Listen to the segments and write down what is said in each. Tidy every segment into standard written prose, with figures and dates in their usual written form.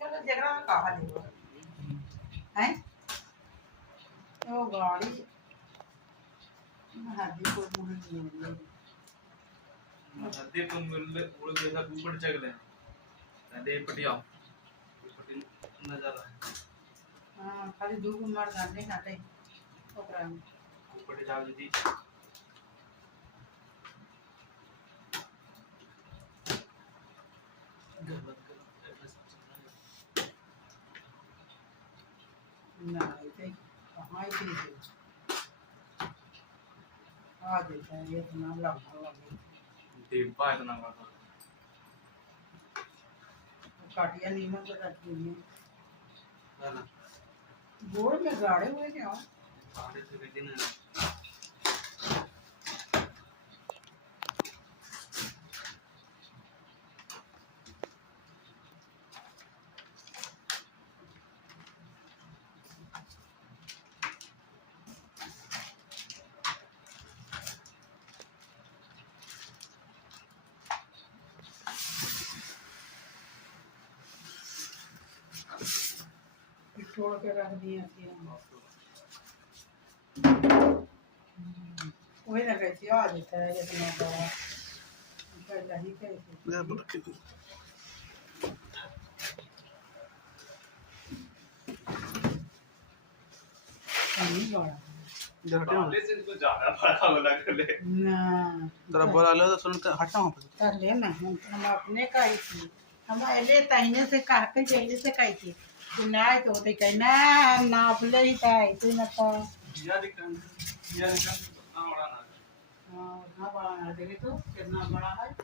कल जगरा में कहा ले हैं वो गाड़ी हदी को मुड़ नहीं हदी तो मुड़ जैसा ऊपर चगले हदी पटिया पटी नजर हां खाली दो मार गाने खाते ओकरा में ऊपर जाव दीदी ना इसे कहाँ ही आ देता है ये इतना लंबा डिब्बा इतना बड़ा काटिया नीमक को रखी हुई है ना बोर्ड में गाड़े हुए क्या गाड़े से भी दिन छोड़ के रख दिए वही ना कहती आ जाता है इतना बड़ा पहले ही कैसे नहीं बड़ा जरा से तो ज्यादा बड़ा वाला कर ले ना जरा बोला लो तो सुन कर हटा वहां पे कर ले ना हम अपने का ही थी हम अले तहने से कह के जैसे से कही थी कि ना तो होते कहना नाप ले ही था तू ना तो या दिक्कत कितना बड़ा ना हां ना बड़ा ना देखे तो कितना बड़ा है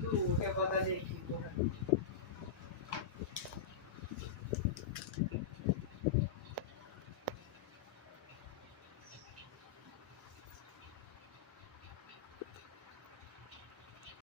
तू के बदले